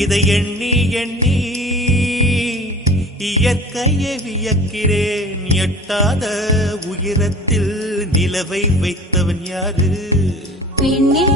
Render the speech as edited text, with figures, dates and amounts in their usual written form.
இதை எண்ணி எண்ணி இயற்கையை வியக்கிறேன். எட்டாத உயரத்தில் நிலவை வைத்தவன் யாரு? பெண்ணே